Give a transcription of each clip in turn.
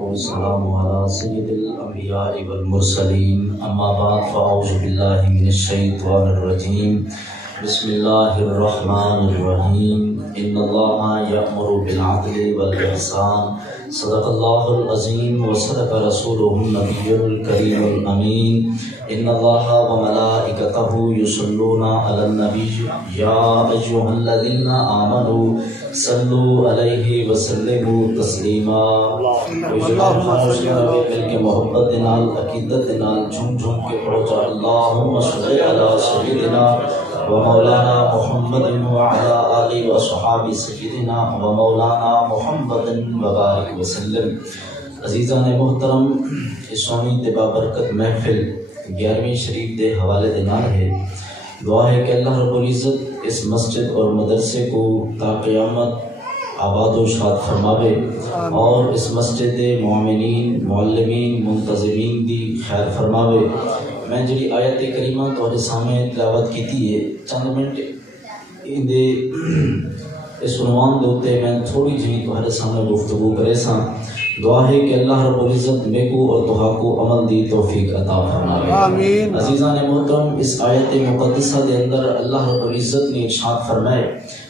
والسلام على سيد الأنبياء والمرسلين أما بعد فأعوذ بالله من الشيطان الرجيم بسم الله الرحمن الرحيم إن الله يأمر بالعدل والإحسان صدق الله العظيم وصدق رسوله النبي الكريم الأمين إن الله وملائكته يصلون على النبي يا أيها الذين آمنوا صلوا عليه وسلموا تسلیما. کے محبت نال عقیدت نال جھوم جھوم کے پڑھو جا اللہم صلی علی سیدنا و مولانا محمد وعلی آلہ و صحابہ سیدنا و مولانا محمد وبارک وسلم. عزیزان محترم، اس سونی تے بابرکت محفل 11ویں شریف دے حوالے دے نال ہے. دعا ہے کہ اللہ رب العزت اس مسجد اور مدرسے کو تا قیامت آباد و شاد فرماوے اور اس مسجد دے معاملین، معلمین، منتظمین دی خیر فرماوے. میں جڑی آیت کریمہ تہاڈے سامنے تلاوت کیتی ہے چند منٹ دے اس عنوان دے اوتے میں تھوڑی جی تہاڈے سامنے گفتگو کرے ساں. دعا ہے کہ اللہ رب العزت میکو اور تہا کو عمل دی توفیق عطا فرمائے. آمین. عزیزان محترم، اس آیت مقدسہ دے اندر اللہ رب العزت نے ارشاد فرمائے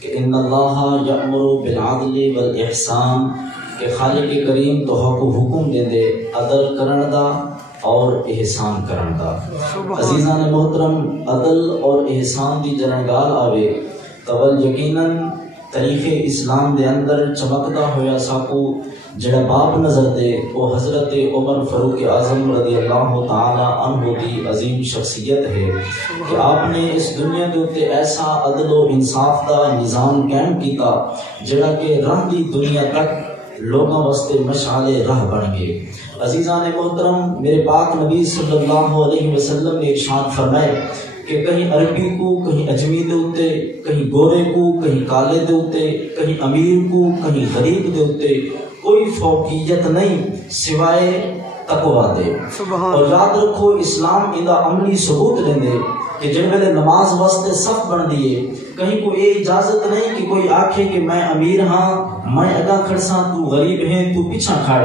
کہ ان اللہ یأمر بالعدل والاحسان، کہ خالق کریم تہا کو حکم دے دے عدل کرن دا اور احسان کرن دا. عزیزان محترم، عدل اور احسان دی جنگال آوے تول یقیناً تاریخ اسلام دے اندر چمکدا ہویا ساکو جڑا باب نظر دے وہ حضرت عمر فاروق اعظم رضی اللہ تعالی عنہ کی عظیم شخصیت ہے کہ آپ نے اس دنیا کے اوپر ایسا عدل و انصاف دا نظام قائم کیتا جڑا کہ رہندی دنیا تک لوگوں واسطے مشعل راہ بن گئے. عزیزان محترم، میرے پاک نبی صلی اللہ علیہ وسلم نے ارشاد فرمائے کہ کہیں عربی کو، کہیں اجمی دے اوتے، کہیں گورے کو، کہیں کالے دے اوتے، کہیں امیر کو، کہیں غریب دے اوتے کوئی فوقیت نہیں سوائے تقوی دے. اور یاد رکھو اسلام اندا عملی ثبوت دے دے کہ جن ویلے نماز واسطے صف بن دیے کہیں کو یہ اجازت نہیں کہ کوئی آکھے کہ میں امیر ہاں میں اگا کھڑساں تو غریب ہیں تو پیچھا کھڑ.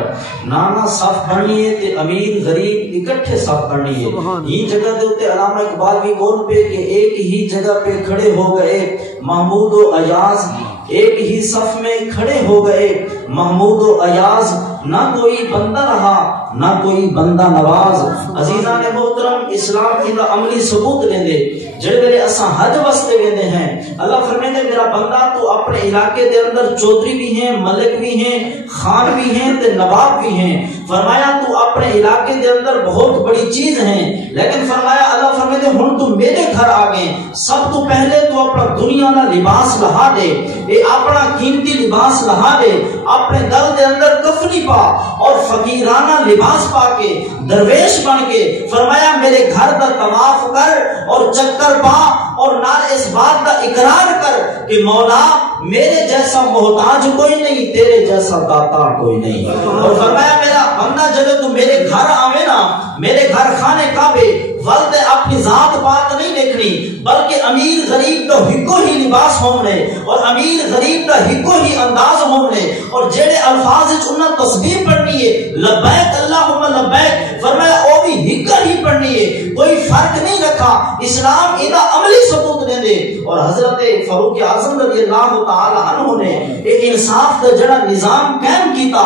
نانا صف بننی ہے تے امیر غریب اکٹھے صف بننی ہے. یہ جگہ دے ہوتے علامہ اقبال بھی بول پہ کہ ایک ہی جگہ پہ کھڑے ہو گئے محمود و ایاز، ایک ہی صف میں کھڑے ہو گئے محمود و ایاز، نہ کوئی بندہ رہا نہ کوئی بندہ نواز. عزیزان محترم، اسلام ان عملی ثبوت لیں دے جڑے میرے اساں حج واسطے ویندے ہیں. اللہ فرمائے میرا بندہ تو اپنے علاقے دے اندر چودھری بھی ہیں، ملک بھی ہیں، خان بھی ہیں تے نواب بھی ہیں. فرمایا تو اپنے علاقے دے اندر بہت بڑی چیز ہیں، لیکن فرمایا اللہ فرمائے ہن تو میرے گھر آ گئے، سب تو پہلے تو اپنا دنیا کا لباس لہا دے، اے اپنا قیمتی لباس لہا دے، اپنے دل دے اندر کفنی پا اور فقیرانہ لباس پا کے درویش بن کے فرمایا میرے گھر دا طواف کر اور چکر پا اور نال اس بات کا اقرار کر کہ مولا میرے جیسا محتاج کوئی نہیں، تیرے جیسا داتا کوئی نہیں. اور فرمایا میرا بندہ جب تو میرے گھر آوے نا، میرے گھر خانے کعبے ولد اپنی ذات بات نہیں دیکھنی بلکہ امیر غریب کا ہکو ہی لباس ہونے اور امیر غریب کا ہکو ہی انداز ہونے اور جڑے الفاظ انہاں تسبیح پڑھنی ہے لبیک اللہم لبیک، فرمایا او بھی ہکا ہی پڑھنی ہے، کوئی فرق نہیں رکھا. اسلام انہاں عملی ثبوت دے دے. اور حضرت فاروق اعظم رضی اللہ تعالی عنہ نے ایک انصاف کا جڑا نظام قائم کیتا،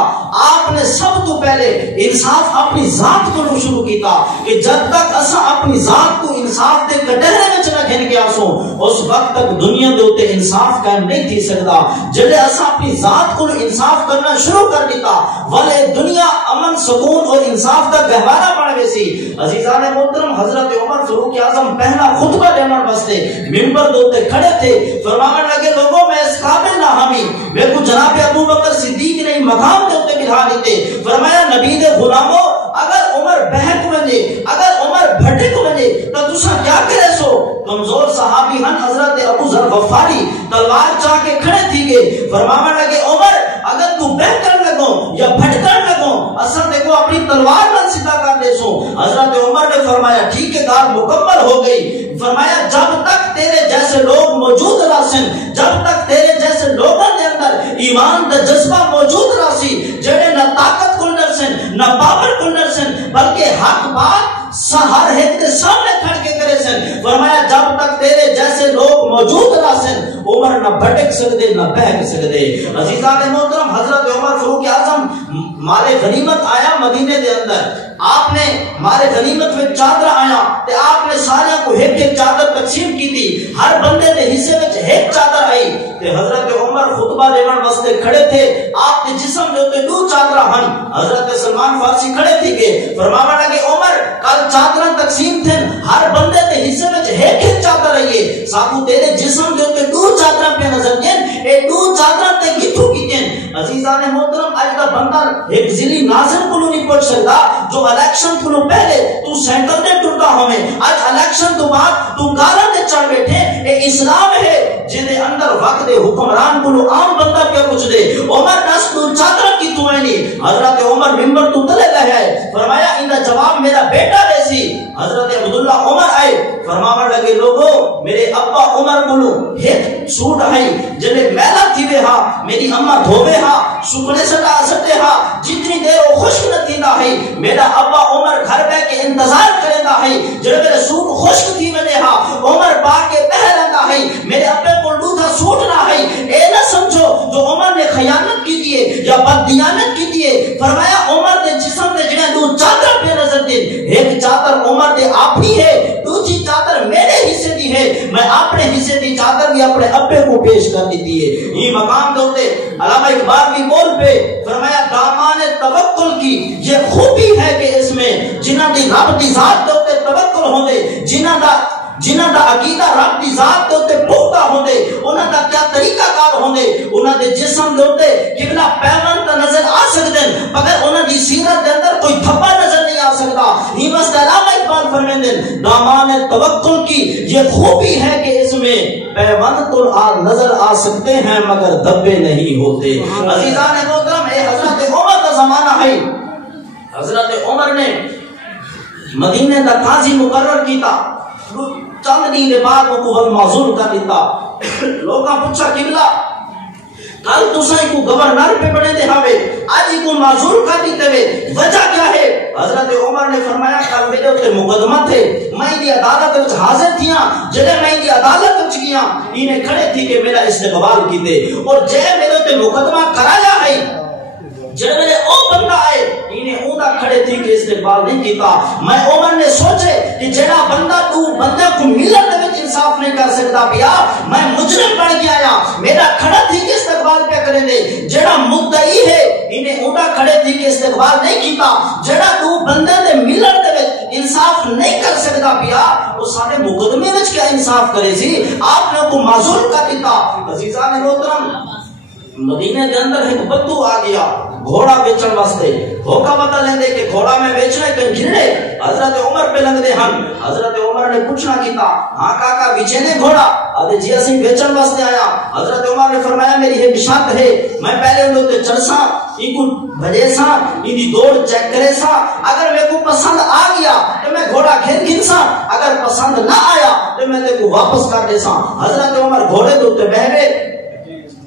آپ نے سب تو پہلے انصاف اپنی ذات کو شروع کیتا کہ جب تک اسا اپنی ذات کو انصاف دے کٹہرے وچ نہ گھن کے آسوں اس وقت تک دنیا دے اوتے انصاف قائم نہیں تھی سکدا. جڑے اسا اپنی ذات کو انصاف کرنا شروع کر دیتا والے دنیا امن سکون اور انصاف کا گہوارہ بن گئی سی. عزیزان محترم، حضرت عمر فاروق اعظم پہلا خطبہ دینے واسطے منبر دے اوتے کھڑے تھے، فرمانے لگے لوگوں میں اس قابل نہ ہمی میرے کو جناب ابو بکر صدیق نے مقام دے اوتے بٹھا دیتے. فرمایا نبی دے غلاموں اگر عمر بہک ونجے، اگر عمر بھٹک ونجے تو تساں کیا کرے سو؟ کمزور صحابی ہن حضرت ابو ذر غفاری تلوار چاہ کے کھڑے تھی گے. فرمانے لگے عمر اگر تو بہکن لگو یا بھٹکن لگو اصل دیکھو اپنی تلوار نہ سیدھا کر دے سو. حضرت عمر نے فرمایا ٹھیک ہے، کار مکمل ہو گئی. فرمایا جب تک تیرے جیسے لوگ موجود رہسن، جب تک تیرے جیسے لوگوں کے اندر ایمان کا جذبہ موجود رہسی جڑے نہ طاقت کو ڈرسن نہ پاور کنڈر سن، بلکہ حق بات ہر ایک کے سامنے کھڑ کے کرے سن۔ فرمایا جب تک تیرے جیسے لوگ موجود نہ سن عمر نہ بھٹک سکتے نہ بہک سکتے۔ عزیزان محترم، حضرت عمر فاروق اعظم مال غنیمت آیا مدینے دے اندر، آپ نے مال غنیمت میں چادر آیا تے آپ نے سارے کو ایک ایک چادر تقسیم کی تھی، ہر بندے دے حصے وچ ایک چادر آئی تے حضرت عمر خطبہ دیون واسطے کھڑے تھے، آپ کے جسم دے اوتے دو چادر ہن۔ حضرت سلمان فارسی کھڑے تھے کہ فرماوا لگے عمر کل چادر تقسیم تھے، ہر بندے دے حصے وچ ایک ایک چادر آئی، ساکو تیرے جسم دے اوتے دو چادر پہ نظر دین، اے دو چادر تے کتھوں کیتیں؟ عزیزان محترم، اج دا بندہ ایک ضلعی ناظر کو نہیں پوچھ سکتا جو الیکشن تو پہلے تو سینٹر دے ٹرتا ہوئے، اج الیکشن تو بعد تو گالاں دے چڑھ بیٹھے۔ اے اسلام ہے جے دے اندر وقت دے حکمران کو عام بندہ کیا کچھ دے۔ عمر دس تو چادر کی تو ہے نہیں، حضرت عمر ممبر تو تلے گئے ہے، فرمایا ان دا جواب میرا بیٹا دیسی۔ حضرت عبداللہ عمر آئے، فرماوا لگے لوگو میرے ابا عمر کو ایک سوٹ آئی جنہیں میلا تھی وے ہاں میری اما دھوے ہاں سکنے سٹا سکتے ہاں جتنی دیر وہ خشک نہ تھی نہ ہے، میرا ابا عمر گھر بے کے انتظار کرے نہ ہے جنہیں میرے سوٹ خشک تھی ونے ہاں عمر با کے پہلے نہ ہے، میرے ابے کو لوٹا سوٹ نہ ہے۔ اے نہ سمجھو جو عمر نے خیانت کی دیئے یا بددیانت کی دیئے، فرمایا عمر دے جسم دے جنہیں دو چادر پہ نظر دے، ایک چادر عمر دے آپ ہی ہے، دوسری چادر میرے حصے دی ہے، میں اپنے حصے دی چادر بھی اپنے ابے کو پیش کر دیتی ہے۔ یہ مقام دوتے علامہ اقبال کی بول پہ فرمایا دامان توکل کی یہ خوبی ہے کہ اس میں جنہ دی رب دی ذات دوتے توکل ہوں دے، جنہ دا عقیدہ رب دی ذات دوتے پختہ ہوں دے، انہاں دا کیا طریقہ کار ہوں دے، انہاں دے جسم دوتے قبلہ پیغام تا نظر آ سکتے ہیں مگر انہاں دی سیرت دے اندر کوئی تھپا نظر نہیں آ سکتا۔ یہ بس علامہ اقبال فرمیندے دامان توکل کی یہ خوبی ہے کہ اس میں پیوند تو نظر آ سکتے ہیں مگر دبے نہیں ہوتے۔ عزیزان محترم، اے حضرت عمر کا زمانہ ہے، حضرت عمر نے مدینے کا قاضی مقرر کیتا، چند دن بعد وہ کو معزول کر دیتا۔ لوگاں پوچھا قبلہ کل تساں کو گورنر پہ بڑے دے ہاوے آج کو معزول کر دیتے ہوئے وجہ کیا ہے؟ حضرت عمر نے فرمایا کل میرے اوتے مقدمہ تھے، میں دی عدالت وچ حاضر تھیاں، جڑے میں دی عدالت وچ گیاں انہیں کھڑے تھی کہ میرا استقبال کیتے اور جے میرے اوتے مقدمہ کرایا ہے جڑے میرے او بندہ آئے انہیں اوندا کھڑے تھی کہ استقبال نہیں کیتا۔ میں عمر نے سوچے کہ جڑا بندہ تو بندے کو ملت وچ انصاف نہیں کر سکتا پیا، میں مجرم بن کے آیا، میرا کھڑا تھی کہ استقبال پہ کرے دے، جڑا مدعی ہے انہیں اوندا کھڑے تھی کہ استقبال نہیں کیتا، جڑا تو بندے دے ملت وچ انصاف نہیں کر سکتا پیا وہ سارے مقدمے وچ کیا انصاف کرے سی؟ آپ نے کو معزول کر دیتا۔ عزیزان محترم، مدینے کے اندر ایک بدو آ گیا گھوڑا بیچن واسطے، ہوکا پتہ لیندے کہ گھوڑا میں بیچنے کن گھنے حضرت عمر پہ لگ دے ہن۔ حضرت عمر نے پوچھنا کیتا ہاں کاکا بیچے نے گھوڑا؟ آدھے جی اسی بیچن واسطے آیا۔ حضرت عمر نے فرمایا میری ایک شرط ہے، میں پہلے ان لوگ چڑساں ان کو بھجے ساں ان دی دوڑ چیک کرے ساں، اگر میں کو پسند آ گیا تو میں گھوڑا گھن ساں، اگر پسند نہ آیا تو میں تے کو واپس کر دے ساں۔ حضرت عمر گھوڑے دوتے بہوے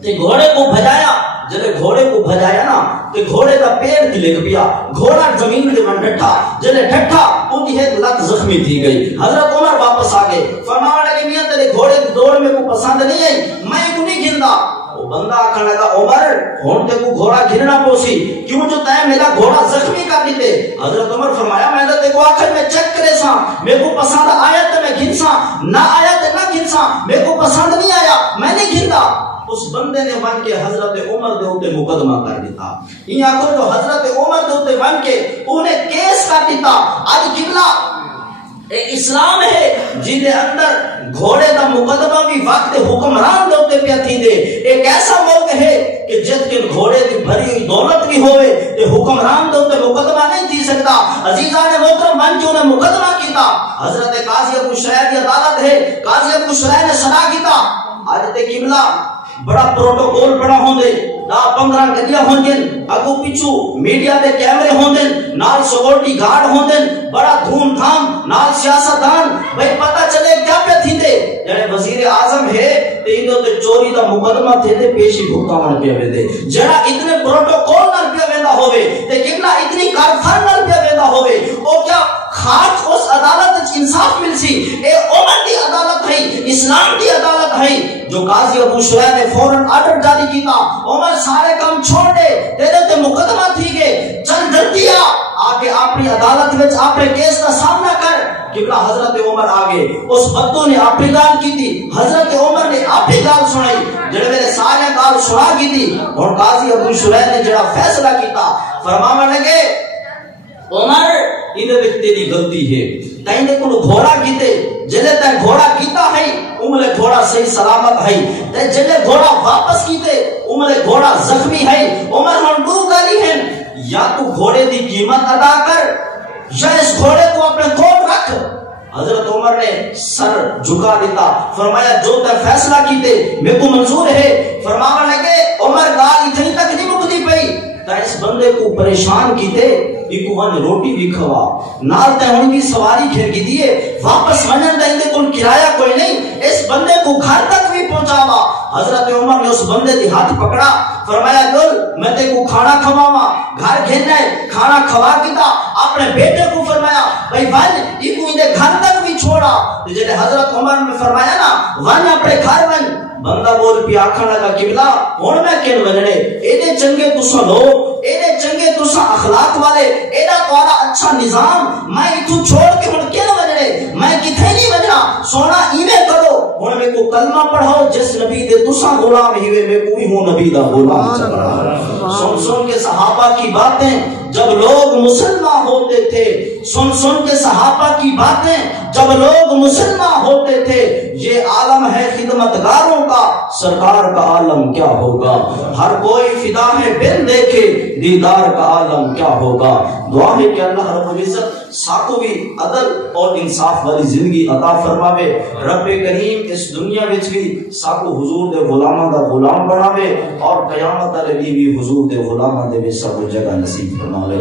تے گھوڑے کو بھجایا، جلے گھوڑے کو بھجایا نا تے گھوڑے کا پیر کلک پیا، گھوڑا زمین دے من ڈٹھا، جلے ڈٹھا ان کی ایک لت زخمی تھی گئی۔ حضرت عمر واپس آگئے، فرمایا لگے میاں تیرے گھوڑے کی دوڑ میں کو پسند نہیں آئی، میں کو نہیں گھندا۔ وہ بندہ آکھنے لگا عمر ہون تے کو گھوڑا گھننا پوسی، کیوں جو تے میرا گھوڑا زخمی کر دیتے؟ حضرت عمر فرمایا میں تے کو آخر میں چیک کرے ساں، میرے کو پسند آیا تے میں گھنساں، نہ آیا تے نہ گھنساں، میرے کو پسند نہیں آیا میں نہیں گھندا۔ اس بندے نے بن کے حضرت عمر دے اوتے مقدمہ کر دیتا، یہ آخر جو حضرت عمر دے اوتے بن کے انہیں کیس کر دیتا۔ آج قبلہ ایک اسلام ہے جن دے اندر گھوڑے دا مقدمہ بھی وقت حکمران دے اوتے پیا تھی دے، ایک ایسا ملک ہے کہ جت کے گھوڑے دی بھری ہوئی دولت بھی ہوئے تے حکمران دے اوتے مقدمہ نہیں تھی سکتا۔ عزیزان محترم بن کے انہیں مقدمہ کیتا، حضرت قاضی ابو شریح کی عدالت ہے، قاضی ابو شریح نے سنا کیتا۔ آج تے قبلہ بڑا پروٹوکول بڑا ہوندے، نا 15 گڈیاں ہوندیں، اگو پیچھو میڈیا دے کیمرے ہوندیں، نال سیکورٹی گارڈ ہوندیں، بڑا دھوم دھام نال سیاستدان، بھئی پتہ چلے کیا پہ تھی دے جڑے وزیر اعظم ہے تے انہوں تے چوری دا مقدمہ تھے تے پیشی بھگتاون پہ ویندے، جڑا اتنے پروٹوکول نال پہ ویندا ہوے تے قبلہ اتنی کار ہوں قاضی ابو شریح نے فوراً آرڈر جاری کیتا عمر سارے کام چھوڑ دے تیرے تے مقدمہ تھی گئے چند دیا آکے اپنی عدالت وچ اپنے کیس کا سامنا کر قبلہ حضرت عمر آگے اس بدو نے اپنی گال کی تھی حضرت عمر نے اپنی گال سنائی جڑے میرے سارے گال سنا کی تھی اور قاضی ابو شریح نے جڑا فیصلہ کیتا فرماوا لگے عمر اندے وچ تیری غلطی ہے تینے کو گھوڑا کیتے جلے تے گھوڑا کیتا ہے عمر گھوڑا صحیح سلامت ہے تے جلے گھوڑا واپس کیتے عمر گھوڑا زخمی ہے عمر ہن دو گالی ہیں یا تو گھوڑے دی قیمت ادا کر یا اس گھوڑے کو اپنے کول رکھ حضرت عمر نے سر جھکا دیتا فرمایا جو تے فیصلہ کیتے میرے کو منظور ہے فرماوا لگے عمر گال اتنی تک نہیں مکدی پئی تا اس بندے کو پریشان کیتے ایک ون روٹی بھی کھوا نال تے ہن بھی سواری گھر کی دیے واپس ونن دے اندے کول کرایہ کوئی نہیں اس بندے کو گھر تک بھی پہنچاوا حضرت عمر نے اس بندے دی ہاتھ پکڑا فرمایا گل میں تے کو کھانا کھواواں گھر گھننا ہے کھانا کھوا کیتا اپنے بیٹے کو فرمایا بھائی ون ایکو اندے گھر تک بھی چھوڑا جے حضرت عمر نے فرمایا نا ون اپنے گھر ون بندہ بول پی آکھن لگا قبلہ ہن میں کین وننے اینے چنگے تساں لوگ اینے چنگے تساں اخلاق والے اینا تہاڈا اچھا نظام میں ایتھوں چھوڑ کے ہن کین وننے میں کتھے نہیں وننا سونا ایویں کرو ہن میں کو کلمہ پڑھاؤ جس نبی دے تساں غلام ہوئے میں کوئی ہوں نبی دا غلام سن سن کے صحابہ کی باتیں جب لوگ مسلمان ہوتے تھے سن سن کے صحابہ کی باتیں جب لوگ مسلمان ہوتے تھے یہ عالم ہے خدمتگاروں کا سرکار کا عالم کیا ہوگا ہر کوئی فدا ہے بن دیکھے دیدار کا عالم کیا ہوگا دعا ہے کہ اللہ رب العزت ساکو بھی عدل اور انصاف والی زندگی عطا فرماوے رب کریم اس دنیا وچ بھی ساکو حضور دے غلاماں دا غلام بناوے اور قیامت والے بھی حضور دے غلاماں دے وچ سب جگہ نصیب فرماوے